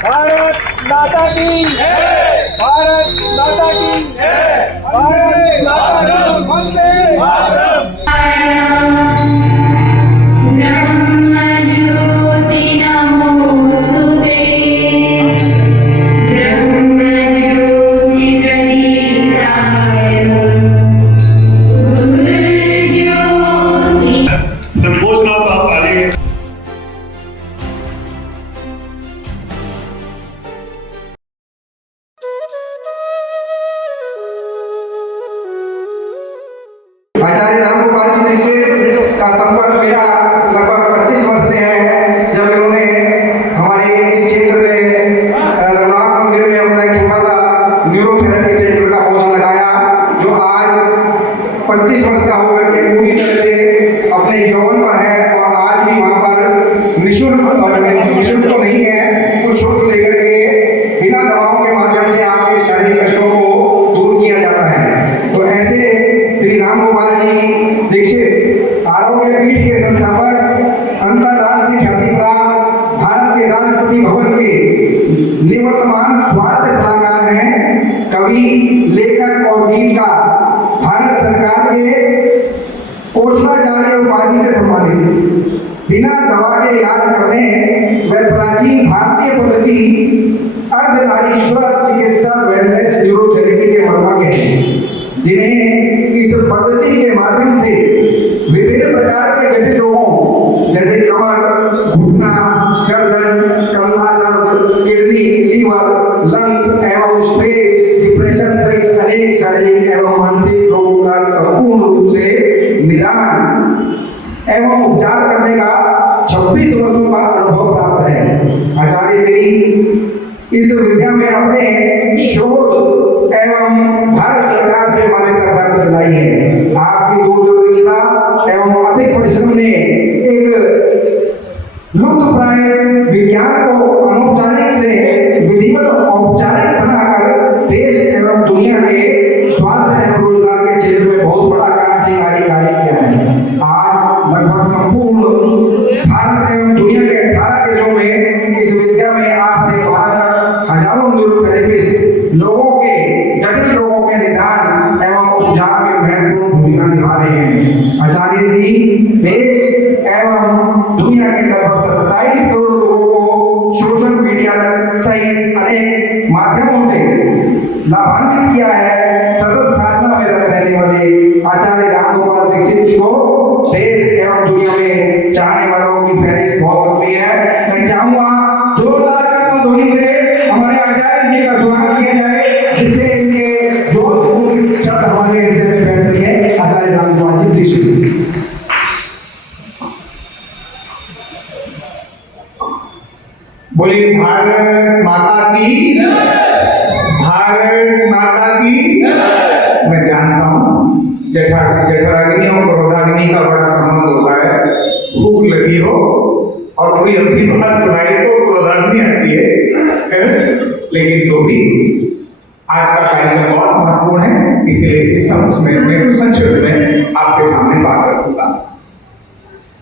भारत माता की जय। भारत माता की जय। भारत माता की वंदे मातरम। आचार्य रामगोपाल जी दीक्षित का संपर्क मेरा लगभग 25 वर्ष से है। जब इन्होंने हमारे इस क्षेत्र में रघुनाथ मंदिर में अपना एक छोटा सा न्यूरोथेरेपी सेंटर का पौधा लगाया, जो आज 25 वर्ष का होकर के पूरी तरह से अपने यौवन पर है और आज भी वहाँ पर निःशुल्क तो नहीं है, कुछ शुल्क लेकर के बिना दवाओं के माध्यम से आपके शारीरिक कष्टों को दूर किया जाता है। तो ऐसे श्री रामगोपाल जी दीक्षित आरोग्य पीठ के संस्थापक, अंतरराष्ट्रीय ख्याति प्राप्त भारत के राष्ट्रपति भवन के निवर्तमान स्वास्थ्य सलाहकार हैं, कवि, लेखक और गीतकार, भारत सरकार के पोषणाचार्य उपाधि से सम्मानित, बिना दवा के इलाज करने व प्राचीन भारतीय पद्धति अर्धनारीश्वर चिकित्सा वेलनेस न्यूरोथेरेपी के मर्मज्ञ हैं, जिन्हें इस पद्धति के माध्यम से विभिन्न प्रकार के जटिल रोगों जैसे कमर, घुटना, गर्दन, कंधा दर्द, किडनी, लीवर, लंग्स एवं स्ट्रेस, डिप्रेशन सहित अनेक शारीरिक एवं मानसिक रोगों का संपूर्ण रूप से निदान एवं उपचार करने का 26 वर्षों का अनुभव प्राप्त है। आचार्य श्री इस विद्या में अपने शोध एवं भारत सरकार से मान्यता प्राप्त दिलाई है। आपकी दूरदर्शिता एवं अतिक परिश्रम ने एक लुप्त प्राय विज्ञान को अनौपचारिक से विधिवत औपचारिक बनाकर देश एवं दुनिया के स्वास्थ्य एवं रोजगार के क्षेत्र में बहुत बड़ा क्रांतिकारी कार्य किया है। आज लगभग संपूर्ण भारत एवं दुनिया के 18 देशों में इस विद्या में आपसे हजारों न्यूरोथेरेपिस्ट लोगों के जटिल रोगों के निदान एवं उपचार में महत्वपूर्ण भूमिका निभा रहे हैं। आचार्य जी देश एवं दुनिया के लगभग 27 करोड़ लोगों को सोशल मीडिया सहित अनेक माध्यमों से लाभान्वित किया है। सतत साधना में रत रहने वाले आचार्य रामगोपाल दीक्षित जी को देश एवं दुनिया में चाहने वालों की फहरिस्त बहुत लंबी है। मैं चाहूंगा जोरदार करताल ध्वनि से हमारे आचार्य जी का स्वागत किया जाए, जिससे इनके जोधपुर शब्द हमारे हृदय में बैठ सके। आचार्य रामगोपाल जी दीक्षित। बोलिए भारत माता की, भारत माता की। मैं जानता हूँ जठराग्नि और क्रोधाग्नि का बड़ा संबंध होता है। भूख लगी हो और कोई अपनी बात सुनाए तो क्रोधाग्नि आती है, लेकिन तो भी आज का कार्यक्रम बहुत महत्वपूर्ण है, इसलिए इस समय मैं संक्षिप्त में आपके सामने बात करूंगा।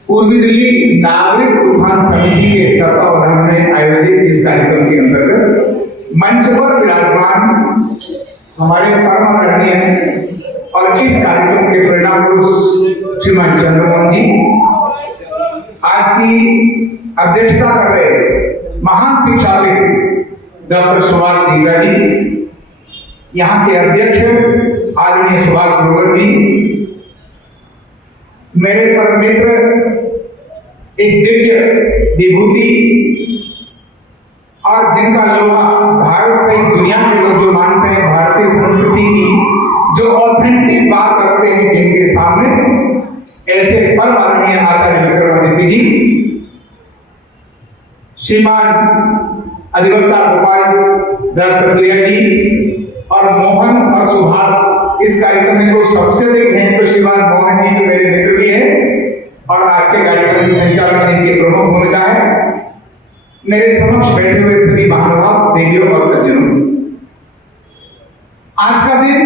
पूर्वी दिल्ली नागरिक उत्थान समिति के तत्वावधान में आयोजित इस कार्यक्रम के अंतर्गत मंच पर विराजमान हमारे परम आदरणीय और इस कार्यक्रम के प्रेरणा पुरुष श्रीमान चंद्रमोहन जी, आज की अध्यक्षता कर रहे महान शिक्षाविद डॉक्टर सुभाष दीगरा जी, यहाँ के अध्यक्ष आदरणीय सुभाष ग्रोवर जी, मेरे परम मित्र एक दिव्य विभूति और जिनका लोहा भारत सहित दुनिया के लोग जो मानते हैं भारतीय संस्कृति की जो ऑथेंटिक बात करते हैं, जिनके सामने ऐसे परम आदरणीय आचार्य विक्रमादित्य जी, श्रीमान अधिवक्ता गोपाल दास कथुरिया जी और मोहन और सुभाष इस कार्यक्रम में तो सबसे अधिक हैं। तो श्रीमान मोहन जी मेरे मित्र भी हैं और आज के कार्यक्रम की संचालन में इनकी प्रमुख भूमिका है। मेरे समक्ष बैठे हुए सभी महानुभाव, देवियों और सज्जनों, आज का दिन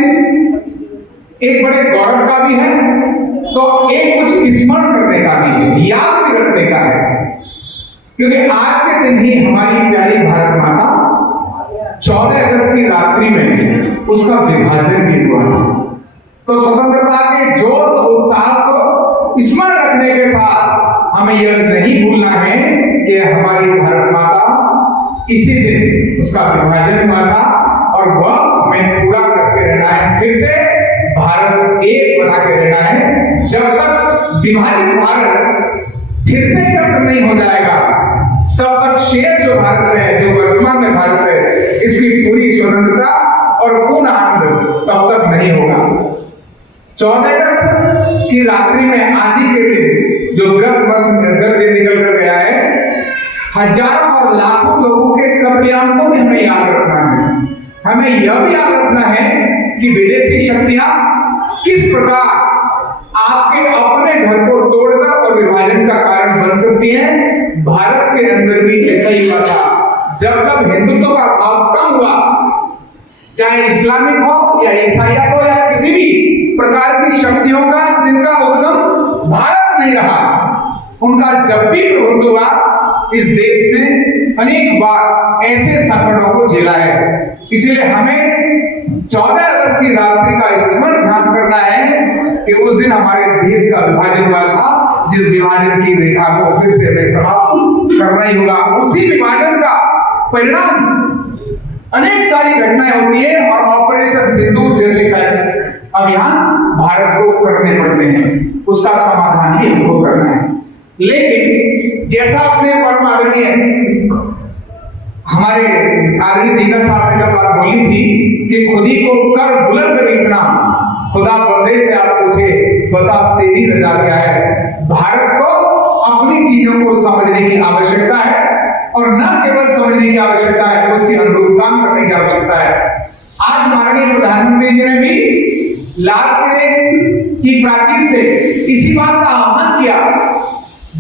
एक बड़े गौरव का भी है, तो एक कुछ स्मरण करने का भी है, याद भी रखने का है, क्योंकि आज के दिन ही हमारी प्यारी भारत माता 14 अगस्त की रात्रि में उसका विभाजन भी हुआ था। तो स्वतंत्रता के जोश उत्साह को स्मरण रखने के साथ हमें यह नहीं भूलना है कि हमारी भारत माता इसी दिन उसका विभाजन हुआ था और वह हमें पूरा करते रहना है। फिर से भारत एक बना के रहना है। जब तक विभाजित भारत फिर से एकत्र नहीं हो जाएगा तब तक शेष जो भारत है, जो वर्तमान में भारत है, इसकी पूरी स्वतंत्रता और पूर्ण आनंद तब तक नहीं होगा। 14 अगस्त की रात्रि में आज ही के दिन जो गत दिन निकल कर गया है, हजारों और लाखों लोगों के कत्लेआम को भी हमें याद रखना है। हमें यह भी याद रखना है कि विदेशी शक्तियां किस प्रकार आपके अपने घर को तोड़कर और विभाजन का कारण बन सकती हैं। भारत के अंदर भी ऐसा ही हुआ था। जब हिंदुत्व का भाव कम हुआ, चाहे इस्लामिक हो या ईसाइया हो या किसी भी प्रकार की शक्तियों का जिनका उद्गम भारत नहीं रहा, उनका जब भी प्रभुत्व हुआ इस देश ने अनेक बार ऐसे संकटों को झेला है। इसीलिए हमें 14 अगस्त की रात्रि का स्मरण ध्यान करना है कि उस दिन हमारे देश का विभाजन हुआ था, जिस विभाजन की रेखा को फिर से हमें समाप्त करना ही होगा। उसी विभाजन का परिणाम अनेक सारी घटनाएं होती है और ऑपरेशन सिंदूर जैसे अभियान भारत को करने पड़ते हैं, उसका समाधान ही हमको करना है। लेकिन जैसा अपने परम आदरणीय हमारे आदरणीय दीगर साहब ने जब बात बोली थी कि खुदी को कर बुलंद इतना, खुदा बंदे से आप पूछे बता तेरी रजा क्या है। भारत को अपनी चीजों को समझने की आवश्यकता है और न केवल समझने की आवश्यकता है, उसके अनुरूप काम करने की आवश्यकता है। आज माननीय प्रधानमंत्री जी ने भी लाल किले की प्राचीर से इसी बात का आह्वान किया,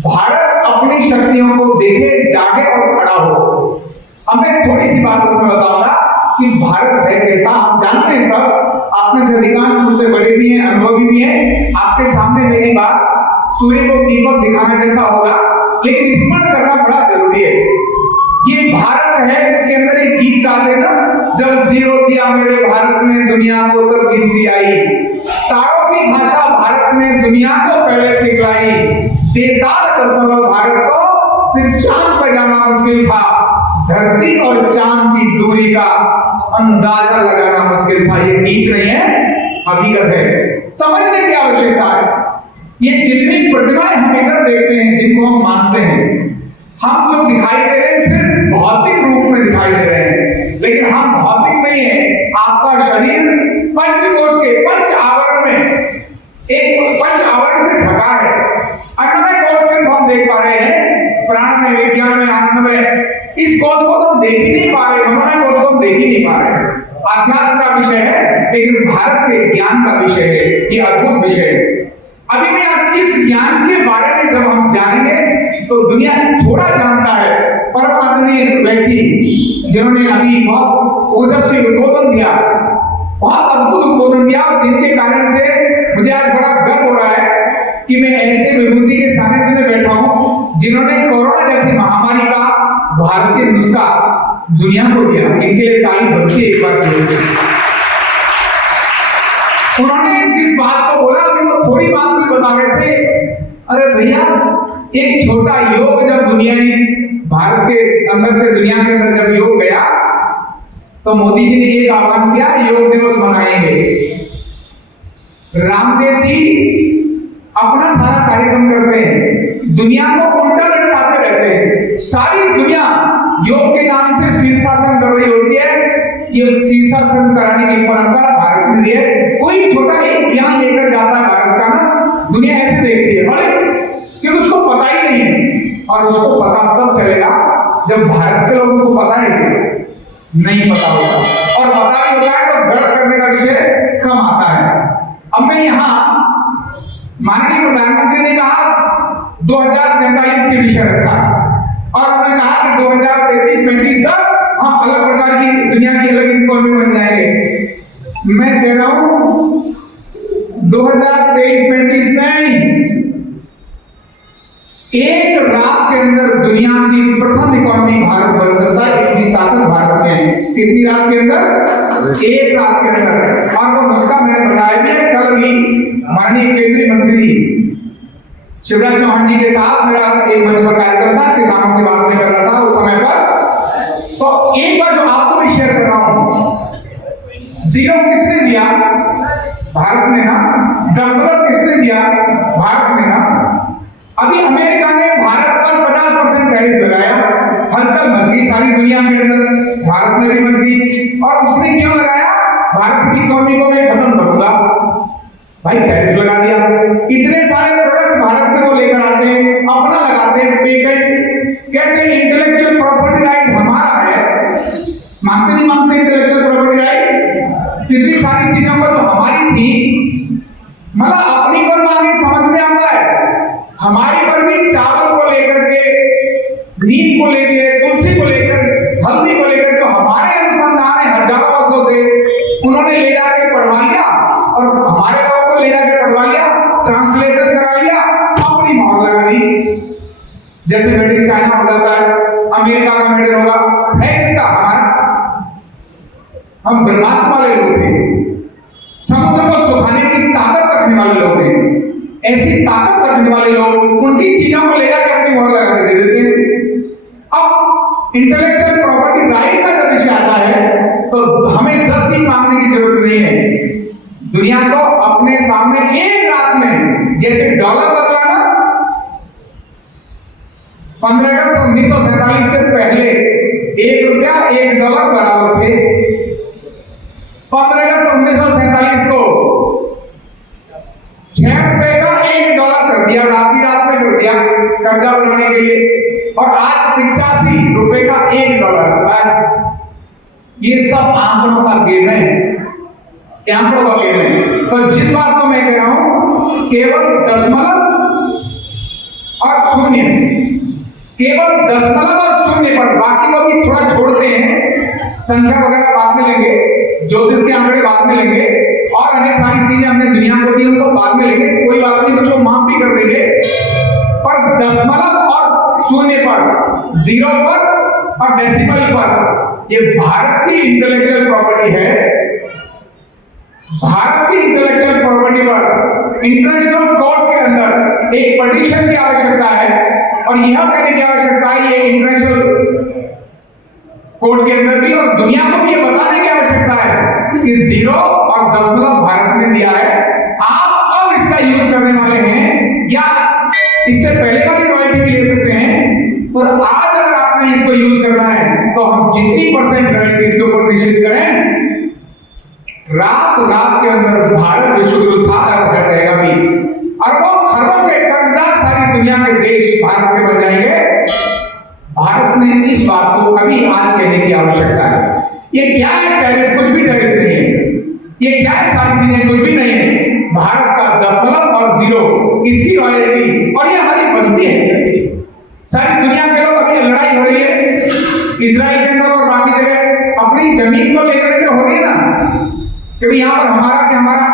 भारत अपनी शक्तियों को देखे, जागे और खड़ा हो। अब मैं थोड़ी सी बात उसमें बताऊंगा कि भारत है कैसा। आप जानते हैं सब, आप में से अधिकांश मुझसे बड़े भी हैं, अनुभवी भी हैं। आपके सामने मेरी बात सूर्य को दीपक दिखाने जैसा होगा, लेकिन स्मरण करना बड़ा जरूरी है। ये भारत है जिसके अंदर एक गीत गाते ना, जब जीरो दिया मेरे भारत में दुनिया को तब गिनती आई, तारों की भाषा भारत ने दुनिया को पहले सिखलाई, बेताल दस्तूर भारत को फिर चांद पर जाना मुश्किल था, धरती और चांद की दूरी का अंदाजा लगाना मुश्किल था। ये गीत नहीं है, हकीकत है। समझने की आवश्यकता है। ये जितनी प्रतिमाएं हम इधर देखते हैं, जिनको हम मानते हैं, हम जो दिखाई दे रहे हैं सिर्फ भौतिक रूप में दिखाई दे रहे हैं, लेकिन हम भौतिक नहीं है। आपका शरीर पंचकोश के पंच आवरण में, एक पंच आवरण से ढका है। अन्नमय कोश सिर्फ हम देख पा रहे हैं, प्राण में, विज्ञान में, आनंद में, इस कोश को तो हम देख ही नहीं पा रहे, मनोमय कोश को हम देख ही नहीं पा रहे। अध्यात्म का विषय है, लेकिन भारत के ज्ञान का विषय है। ये अद्भुत विषय है। अभी मैं इस ज्ञान के बारे में जब हम जानेंगे तो दुनिया थोड़ा जानता है। परम आदरणीय व्यक्ति जिन्होंने अभी बहुत ओजस्वी उद्बोधन दिया, बहुत अद्भुत उद्बोधन दिया, जिनके कारण से मुझे आज बड़ा गर्व हो रहा है कि मैं ऐसे विभूति के सानिध्य में बैठा हूं जिन्होंने कोरोना जैसी महामारी का भारतीय नुस्खा दुनिया को दिया। इनके लिए ताली बजती एक बार। उन्होंने जिस बात को बोला, अभी वो थोड़ी बात भी बता रहे थे। अरे भैया, एक छोटा योग जब दुनिया ने, भारत के अंदर से दुनिया के अंदर जब योग गया, तो मोदी जी ने एक आह्वान किया, योग दिवस मनाएंगे। रामदेव जी अपना सारा कार्यक्रम करते हैं, दुनिया को उल्टा लटकाते रहते हैं। सारी दुनिया योग के नाम से शीर्षासन कर रही होती है। ये शीर्षासन कराने की परंपरा भारत में है। कोई छोटा एक ज्ञान लेकर जाता है भारत का ना, दुनिया ऐसे देखती है, अरे क्योंकि उसको पता ही नहीं है। और उसको पता तब चलेगा जब भारत के लोगों को पता नहीं पता होता, और पता भी होता है तो गर्व करने का विषय कम आता है। अब मैं यहाँ माननीय प्रधानमंत्री ने कहा 2047 के विषय रखा, और उन्होंने कहा कि 2033-35 तक हम अलग प्रकार की दुनिया की अलग इकोनॉमी बन जाएंगे। मैं कह रहा हूं 2023-35 नहीं, एक रात के अंदर दुनिया की प्रथम इकोनॉमी भारत बन सकता है, इतनी ताकत भारत में है। कितनी रात के अंदर? एक रात के अंदर। और वो नुस्खा मैंने बताया भी, कल भी माननीय केंद्रीय मंत्री शिवराज चौहान जी के साथ मेरा एक मंच पर कार्यक्रम था, किसानों की बात नहीं कर रहा था उस समय पर। तो एक बार जो आपको भी शेयर कर रहा हूं, जीरो किसने दिया? भारत ने ना। दशमलव किसने दिया? भारत ने ना। अभी अमेरिका ने भारत पर 50% टैरिफ लगाया, हलचल मच गई सारी दुनिया के अंदर, भारत में भी मच गई। और उसने क्यों लगाया? भारत की इकोनॉमी को मैं खत्म करूंगा। भाई टैरिफ लगा दिया, इतने सारे प्रोडक्ट भारत में वो लेकर आते हैं, अपना लगाते हैं पेटेंट, कहते हैं इंटेलेक्चुअल प्रॉपर्टी राइट हमारा है। मांगते नहीं मांगते इंटेलेक्चुअल प्रॉपर्टी राइट? इतनी सारी चीजों पर जो हमारी थी, मतलब अपनी पर मांगे समझ में आता है, हमारी पर भी चावल को लेकर के, नीम को लेकर, तुलसी को लेकर, हल्दी को लेकर, जो हमारे अनुसंधान है हजारों वर्षों से, उन्होंने ले जाके पढ़वा लिया और हमारे लोगों को ले जाके पढ़वा लिया, ट्रांसलेशन करा लिया, अपनी मोहर लगा दी। जैसे मेड इन चाइना हो जाता है, अमेरिका का मेड होगा, है किसका? हमारा। हम ब्रह्मास्त्र वाले लोग थे, समुद्र को सुखाने की ताकत रखने वाले लोग थे। ऐसी ताकत रखने वाले लोग उनकी चीजों को ले जाकर अपनी मोहर लगा के दे देते हैं। अब इंटेलेक्चुअल प्रॉपर्टी राइट का जब विषय आता है तो हमें 10 ही मांगने की जरूरत नहीं है। दुनिया को अपने सामने एक रात में, जैसे डॉलर बदला ना, 15 अगस्त 1947 से पहले 1 रुपया 1 डॉलर बराबर थे। 15 अगस्त 1947 को 6 रुपए का 1 डॉलर कर दिया, रात ही रात में कर दिया कर्जा उठाने के लिए। और आज 85 रुपए का 1 डॉलर होता है। ये सब आंकड़ों का गेम है, आंकड़ों का गेम है। तो जिस बात को मैं कह रहा हूं, केवल दशमलव और शून्य, केवल दशमलव और शून्य पर, बाकी को भी थोड़ा छोड़ते हैं, संख्या वगैरह बाद में लेंगे, ज्योतिष के आंकड़े बाद में लेंगे, और अनेक सारी चीजें हमने दुनिया को दी उनको बाद में लेंगे, कोई बात नहीं, कुछ माफ भी कर देंगे। पर दशमलव और शून्य पर, जीरो पर और डेसिमल पर, ये भारत की इंटेलेक्चुअल प्रॉपर्टी है। भारत की इंटेलेक्चुअल प्रॉपर्टी पर इंटरनेशनल कोर्ट के अंदर एक पिटीशन की आवश्यकता है, और यह कहने की आवश्यकता है, ये इंटरनेशनल कोर्ट के अंदर भी और दुनिया को भी ये बताने की आवश्यकता है कि जीरो और दशमलव भारत ने दिया है। आप अब इसका यूज करने वाले हैं या इससे पहले वाली रॉयल्टी भी ले सकते हैं, और आज अगर आपने इसको यूज करना है तो हम जितनी % रॉयल्टी इसके ऊपर निश्चित करें, रात के अंदर भारत विश्व था और रहेगा भी। अरबों खरबों के कर्जदार सारी दुनिया के देश भारत के बन जाएंगे। भारत ने इस बात को अभी आज कहने की आवश्यकता है। ये क्या है टैरिफ? कुछ भी टैरिफ नहीं है। ये क्या है? सारी चीजें कुछ भी नहीं है। भारत का दशमलव और जीरो, इसकी रॉयल्टी, और ये हमारी बनती है। सारी दुनिया के लोग अभी लड़ाई हो रही है इजराइल के अंदर और बाकी जगह, अपनी जमीन को लेकर के हो रही है ना, कि यहाँ पर हमारा क्या हमारा,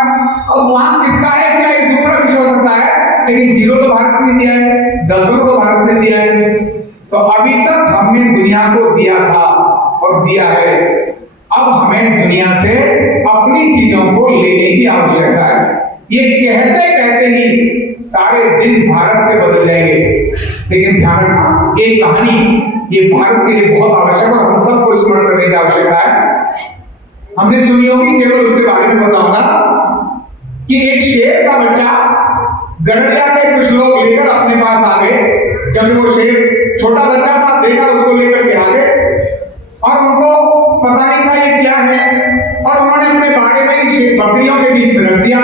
और वहां किसका है क्या, एक दूसरा विषय हो सकता है, लेकिन जीरो तो भारत ने दिया है, दशमलव तो भारत ने दिया है। तो अभी तक हमने दुनिया को दिया था और दिया है, अब हमें दुनिया से अपनी चीजों को लेने की आवश्यकता है। ये कहते कहते ही सारे दिन भारत के बदल जाएंगे, लेकिन ध्यान रखना, एक कहानी ये भारत के लिए बहुत आवश्यक और हम सबको स्मरण करने की आवश्यकता है। हमने सुनी होगी, केवल उसके बारे में बताऊंगा कि एक शेर का बच्चा गडरिया के कुछ लोग लेकर अपने पास आ गए। जब वो शेर छोटा बच्चा था, देखा उसको लेकर के आ गए और उनको पता नहीं था ये क्या है, और उन्होंने अपने बाड़े में ही बकरियों के बीच में रख दिया।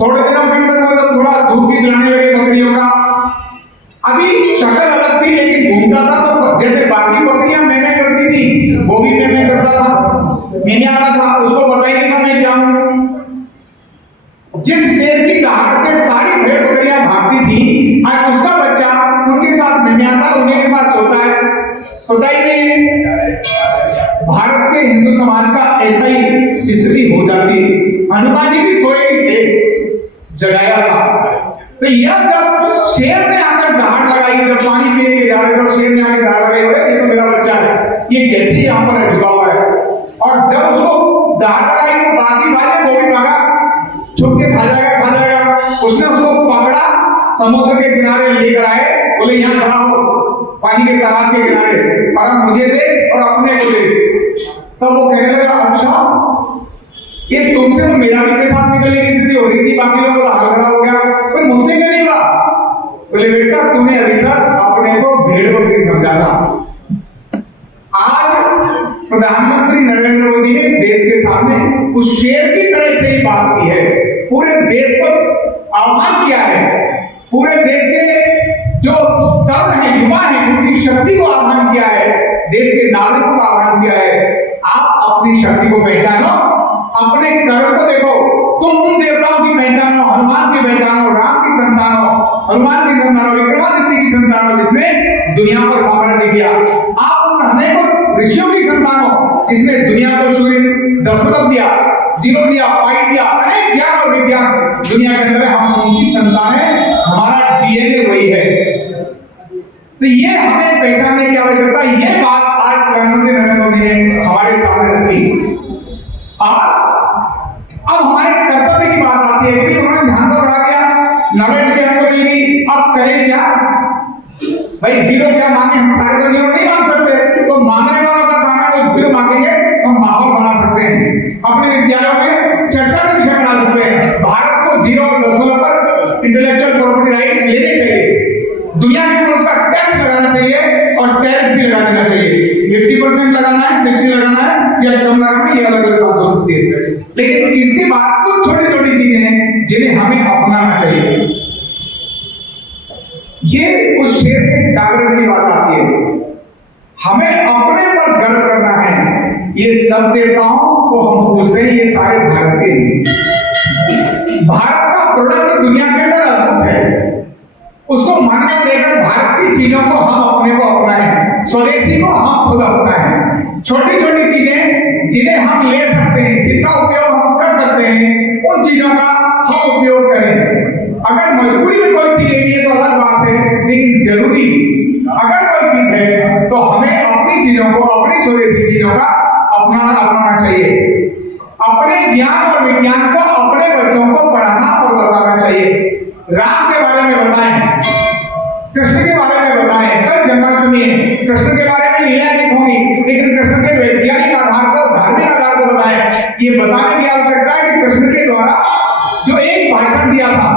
थोड़े दिनों के अंदर मतलब थोड़ा दूध भी पिलाने लगे बकरियों का। अभी शक्ल अलग थी, लेकिन घूमता था तो जैसे बाकी बकरियां मैंने करती थी, वो भी मैंने करता था, मैंने आता था, उसको पता ही नहीं था मैं क्या हूं। जिस शेर की दहाड़ से सारी भेड़ बकरियां भागती थी, आज उसका बच्चा उनके साथ मिमियाता, उन्हीं के साथ सोता है। पता ही नहीं, भारत के हिंदू समाज का ऐसा ही स्थिति हो जाती। हनुमान जी भी सोए ही थे, जगाया था। तो यह जब शेर ने आकर दहाड़ लगाई, जब पानी पीने के जा रहे थे शेर ने आकर दहाड़ लगाई, बोले ये तो मेरा बच्चा है, ये कैसे यहाँ पर झुका हुआ है। और जब उसको दहाड़ लगाई तो बाकी भागे, वो भी भागा, छुप के खा जाएगा। उसने उसको पकड़ा, समुद्र के किनारे लेकर आए, बोले यहाँ खड़ा हो पानी के तालाब के किनारे, और अब मुझे दे और अपने को दे। तब वो कहने लगा अच्छा ये तुमसे तो मेरा भी पेशाब निकलने की स्थिति हो रही थी, बाकी लोगों का हाल खराब हो गया, पर मुझसे क्यों नहीं हुआ। बोले बेटा तूने अभी तक अपने को भेड़ बकरी समझा था। आज प्रधानमंत्री नरेंद्र मोदी ने देश के सामने उस शेर की तरह से ही बात की है, पूरे देश को आह्वान किया है, पूरे देश के जो तरुण है, युवा है, उनकी शक्ति को आह्वान किया है, देश के नागरिकों का आह्वान किया है, आप अपनी शक्ति को पहचानो, अपने कर्म को देखो, तुम उन देवताओं की पहचानो, हनुमान की पहचानो, राम की संतान हो, हनुमान की संतान हो, विक्रमादित्य की संतान हो जिसने दुनिया पर साम्राज्य किया। आप उन अनेकों ऋषियों की संतान हो जिसने दुनिया को सूर्य दशमलव दिया, जीरो दिया, पाई दिया, अनेक ज्ञान और विज्ञान दुनिया के अंदर, हम उनकी संतान है, हमारा डीएनए वही है। तो ये हमें पहचानने की आवश्यकता, ये बात आज प्रधानमंत्री नरेंद्र मोदी ने हमारे सामने रखी। अब हमारे कर्तव्य की बात आती है कि उन्होंने ध्यान तो बढ़ा दिया, नॉलेज भी हमको मिल गई, अब करें क्या भाई। जीरो क्या मांगे, हम सारे तो जीरो नहीं मांग सकते, तो मांगने वालों का काम है, वो जीरो मांगेंगे तो हम माहौल बना सकते हैं, अपने विद्यालयों में चर्चा का विषय बना सकते हैं। भारत को जीरो और दशमलव पर इंटेलेक्चुअल प्रॉपर्टी राइट्स लेने चाहिए, दुनिया के ऊपर उसका टैक्स लगाना चाहिए और टैरिफ भी लगा देना चाहिए। 50% लगाना है, 60 लगाना है या कम लगाना है, ये अलग अलग बात हो सकती है, लेकिन इसके बाद कुछ छोटी छोटी चीजें हैं जिन्हें हमें अपनाना चाहिए। ये उस शेर के जागरण की बात आती है, हमें अपने पर गर्व करना है। ये सब देवताओं को हम पूछते हैं, ये सारे भारत के हैं। भारत का प्रोडक्ट दुनिया के अंदर अद्भुत है, उसको मान्यता देकर भारत की चीजों को हम अपने को अपनाएं, स्वदेशी को हम खुद अपनाएं। छोटी छोटी चीजें जिन्हें हम ले सकते हैं, जिनका उपयोग हम कर सकते हैं, उन चीजों का हम उपयोग करें। अगर मजबूरी में कोई चीज लेनी है तो अलग बात है, लेकिन जरूरी अगर कोई चीज है तो हमें अपनी चीजों को, अपनी स्वदेशी चीजों का अपनाना चाहिए। अपने ज्ञान और विज्ञान को अपने बच्चों को पढ़ाना और बताना चाहिए। राम के बारे में बताएं, कृष्ण के बारे में बताएं, कल जन्माष्टमी है, कृष्ण के बारे में लीलाएं लिखोगी, लेकिन कृष्ण के वैज्ञानिक आधार पर, धार्मिक आधार पर बताएं। ये बताने की आवश्यकता है कि कृष्ण के द्वारा जो एक भाषण दिया था,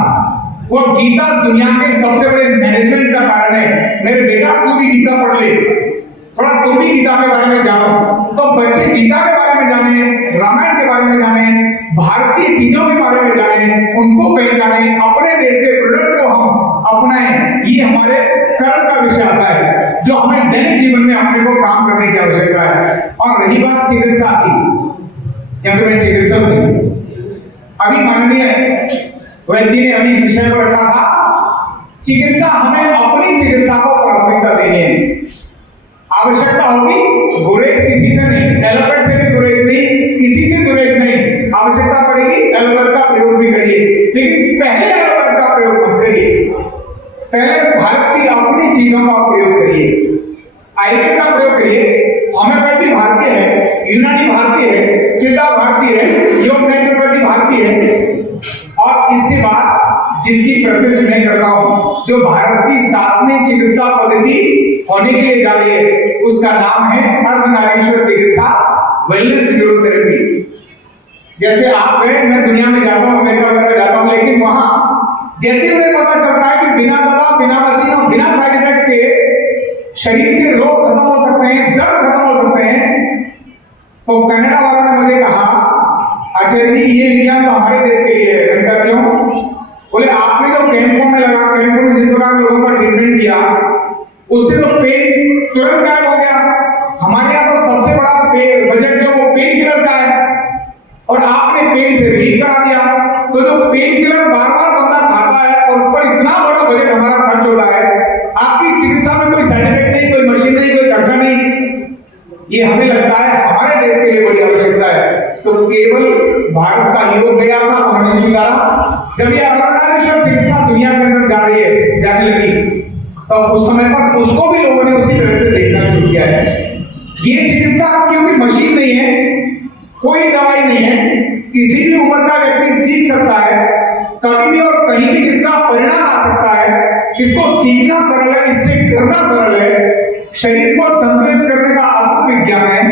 वो गीता दुनिया के सबसे बड़े मैनेजमेंट का कारण है। मेरे बेटा तू भी गीता पढ़ ले, थोड़ा तुम भी गीता के बारे में जानो, तो बच्चे गीता के बारे में जाने, रामायण के बारे में जाने, भारतीय चीजों के बारे में जाने, उनको पहचाने, अपने देश के प्रोडक्ट को हम अपनाएं। ये हमारे कर्म का विषय आता है, जो हमें दैनिक जीवन में अपने को काम करने की आवश्यकता है। और रही बात चिकित्सा की, क्योंकि मैं चिकित्सक हूं, अभी माननीय वैद्य जी ने अभी इस विषय को रखा था, चिकित्सा हमें अपनी चिकित्सा को प्राथमिकता देनी है। आवश्यकता होगी गुरेज किसी से नहीं, एलोपैथ से भी गुरेज नहीं, किसी से गुरेज नहीं, आवश्यकता पड़ेगी एलोपैथ का प्रयोग भी करिए, लेकिन पहले एलोपैथ का प्रयोग मत करिए, पहले भारत की अपनी चीजों का प्रयोग करिए, आयुर्वेद का प्रयोग करिए। होम्योपैथी भारतीय है, यूनानी भारतीय है, सिद्धा भारतीय है, योग नेचुरोपैथी भारतीय है। और इसके बाद जिसकी प्रैक्टिस मैं करता हूं, जो भारत की 7वीं चिकित्सा पद्धति होने के लिए जा रही है, उसका नाम है अर्धनारीश्वर चिकित्सा, वेलनेस न्यूरोथेरेपी। जैसे आप गए, मैं दुनिया में जाता हूं, अमेरिका वगैरह जाता हूं, लेकिन वहां जैसे उन्हें पता चलता है कि बिना दवा, बिना मशीन और बिना साइड इफेक्ट के शरीर के रोग खत्म हो सकते हैं, दर्द खत्म हो सकते हैं, तो कनाडा वालों ने मुझे कहा अच्छा जी ये विज्ञान तो हमारे देश के लिए है। मैंने कहा क्यों? बोले आपने जो कैंपों में लगा, कैंपों में जिस प्रकार लोगों का ट्रीटमेंट किया, उससे तो पेन तुरंत गायब हो गया। हमारे यहाँ तो सबसे बड़ा बजट जो वो पेन किलर का है, और आपने पेन से रिलीफ करा दिया। तो जो पेन किलर बार बार बंदा खाता है और ऊपर इतना बड़ा बजट हमारा खर्च होता है, आपकी चिकित्सा में कोई साइड इफेक्ट नहीं, कोई मशीन नहीं, कोई खर्चा नहीं, ये हमें लगता है हमारे देश के लिए बड़ी आवश्यकता है। तो केवल भारत का योग गया था, उन्होंने स्वीकारा। जब ये अर्धनारीश्वर चिकित्सा दुनिया के अंदर जा रही है, जाने लगी तो उस समय पर उसको भी लोगों ने उसी तरह से देखना शुरू किया है। ये चिकित्सा क्योंकि मशीन नहीं है, कोई दवाई नहीं है, किसी भी उम्र का व्यक्ति सीख सकता है, कभी भी और कहीं भी इसका परिणाम आ सकता है। इसको सीखना सरल है, इससे करना सरल है। शरीर को संतुलित करने का अद्भुत विज्ञान है।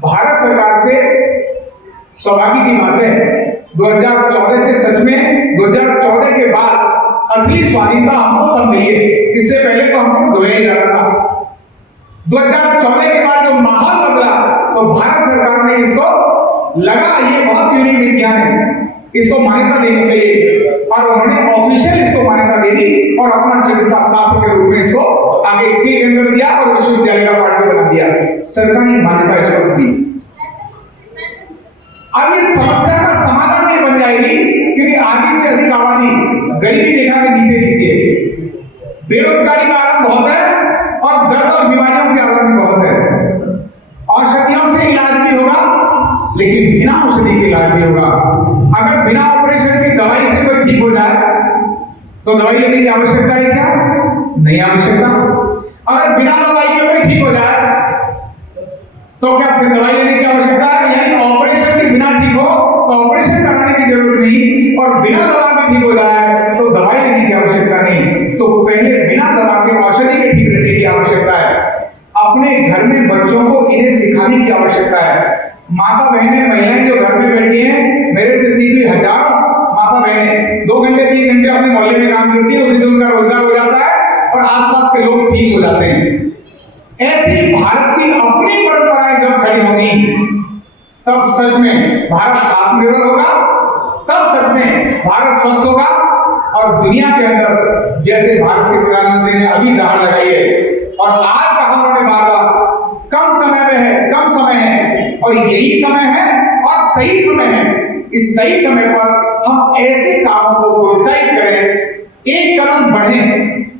भारत सरकार से सौभाग्य की बात है 2014 से सच में 2014 के बाद असली स्वाधीनता हमको तब मिली है। इससे पहले तो हमको ढोया ही जा रहा था। 2014 के बाद जो माहौल बदला तो भारत सरकार ने इसको लगा ये बहुत यूनिक विज्ञान है, इसको मान्यता देनी चाहिए, और उन्होंने ऑफिशियल इसको मान्यता दे दी और अपना चिकित्सा शास्त्र के रूप में इसको आगे स्टेट के अंदर दिया और विश्वविद्यालय का पाठ भी बना दिया, सरकारी मान्यता इसको दी। अब इस समस्या का समाधान नहीं बन जाएगी क्योंकि आधी से अधिक आबादी गरीबी रेखा के नीचे जीती है, बेरोजगारी का आलम बहुत है और दर्द और बीमारियों के आलम भी बहुत है। औषधियों से इलाज भी होगा लेकिन बिना औषधि के इलाज भी होगा। अगर बिना ऑपरेशन की दवाई से कोई ठीक हो जाए तो दवाई लेने की आवश्यकता है क्या? नहीं आवश्यकता। अगर बिना दवाई के कोई ठीक हो जाए तो क्या फिर दवाई लेने की आवश्यकता है? यानी ऑपरेशन के बिना ठीक हो तो ऑपरेशन कराने की जरूरत नहीं, और बिना दवा के ठीक हो जाए तो दवाई लेने की आवश्यकता नहीं। तो पहले बिना दवा के औषधि के ठीक रहने की आवश्यकता है। अपने घर में बच्चों को इन्हें सिखाने की आवश्यकता है। माता बहनें, महिलाएं जो घर में बैठी हैं, मेरे से सीधी हजारों माता बहनें 2 घंटे 3 घंटे अपने मोहल्ले में काम करती है, उसी से उनका रोजगार हो जाता है और आसपास के लोग ठीक हो जाते हैं। ऐसी भारत की अपनी परंपराएं जब खड़ी होंगी तब सच में भारत आत्मनिर्भर होगा, तब सच में भारत स्वस्थ होगा और दुनिया के अंदर जैसे भारत के प्रधानमंत्री ने अभी दहाड़ लगाई है और आज कहा उन्होंने बार बार कम समय में है, कम समय है और यही समय है और सही समय है। इस सही समय पर हम ऐसे कामों को प्रोत्साहित करें, एक कदम बढ़ें,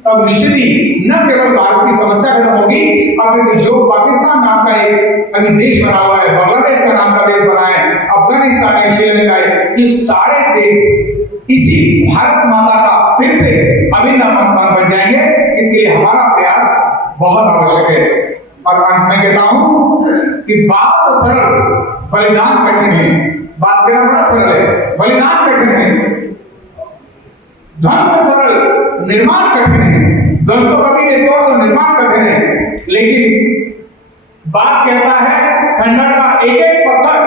तब निश्चित ही न केवल भारत की समस्या खत्म होगी, अब जो पाकिस्तान नाम का एक अभी देश बना हुआ है, बांग्लादेश का नाम का देश बना है, अफगानिस्तान है, श्रीलंका है, ये सारे देश इसी भारत माता का फिर से अभिन्न अंग बन जाएंगे। इसके लिए हमारा प्रयास बहुत आवश्यक है। और अंत में कहता हूं कि बात सरल, बलिदान कठिन है। बात करना बड़ा सरल है, बलिदान कठिन है। ध्वंस सरल, निर्माण कठिन है। दोस्तों कभी ये तोड़ तो निर्माण कठिन है, लेकिन बात कहता है खंडर का एक एक पत्थर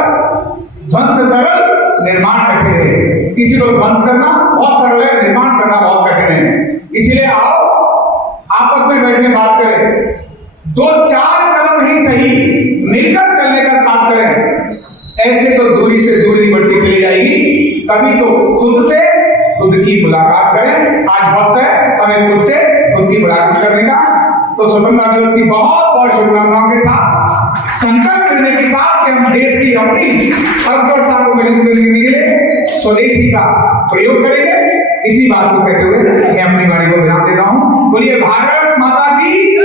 ध्वंस सरल, निर्माण कठिन है। किसी को ध्वंस करना बहुत सरल है, निर्माण करना बहुत कठिन है। इसीलिए आओ आपस में बैठ के बात करें, 2-4 कदम ही सही मिलकर चलने का साथ करें। ऐसे तो दूरी से दूरी बढ़ती चली जाएगी। कभी तो खुद की मुलाकात करें। आज वक्त है हमें खुद की मुलाकात करने का। तो स्वतंत्रता दिवस की बहुत बहुत शुभकामनाओं के साथ, संकल्प करने के साथ कि हम देश की अपनी अर्थव्यवस्था को मजबूत करने के लिए स्वदेशी का प्रयोग करेंगे। इसी बात को कहते हुए मैं अपनी वाणी को विराम देता हूँ। बोलिए भारत माता की।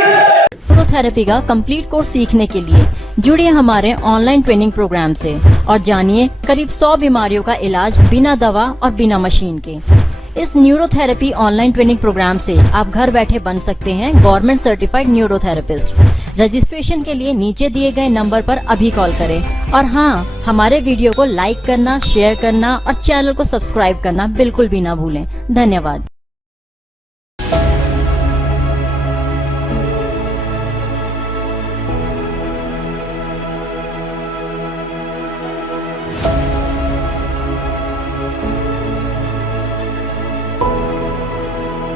न्यूरोथेरेपी का कंप्लीट कोर्स सीखने के लिए जुड़िए हमारे ऑनलाइन ट्रेनिंग प्रोग्राम से और जानिए करीब 100 बीमारियों का इलाज बिना दवा और बिना मशीन के। इस न्यूरोथेरेपी ऑनलाइन ट्रेनिंग प्रोग्राम से आप घर बैठे बन सकते हैं गवर्नमेंट सर्टिफाइड न्यूरोथेरेपिस्ट। रजिस्ट्रेशन के लिए नीचे दिए गए नंबर पर अभी कॉल करें और हाँ, हमारे वीडियो को लाइक करना, शेयर करना और चैनल को सब्सक्राइब करना बिल्कुल भी ना भूलें। धन्यवाद।